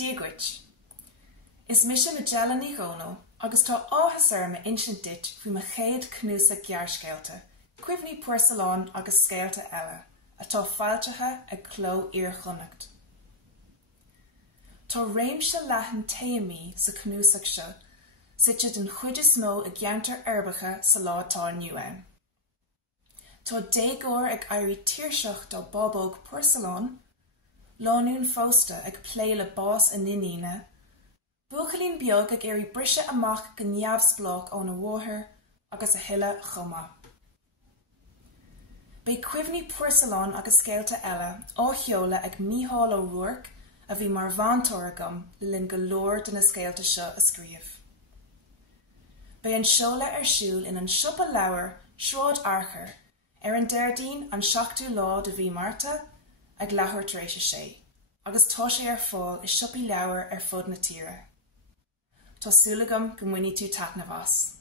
Díagwit. Is mise Majella Ní Dhomhnaill agus tá áthasar me insint dit fú me chéad cnuasach Gearrscéalta, Cuimhní Poircealláin agus Scéalta Eile, atá fáiltethe ag cló iarchonnacht. Tá réimse leathan téamaí sa cnuasach seo, site den chuid is mó a gceantar arbacha sa lá atá nua-aim. Tá dégóir ag éirí tíorseach do bábóg Poircealláin, lánún fháiste ag plé le bás a niniine, buachalín beag ag éirí brise amach go neamhsblách ó na láthair agus a thuile chuma. Bé Cuimhní Poircealláin agus Scéalta Eile á cheola ag Mícheál Ó Ruairc a bhí mar bhainteoir agam le linn go leor de na scéalta seo a scríomh. Bé an seola siúil in an siopa leabhar sráid archar an déirdín an 7 lá de bhí Marta ag láthair tar éis sé, agus tá sé ar fáil i siopaí leabhar ar fud na tíre. Tá súlagam go mhaoine tú teacht na bhas.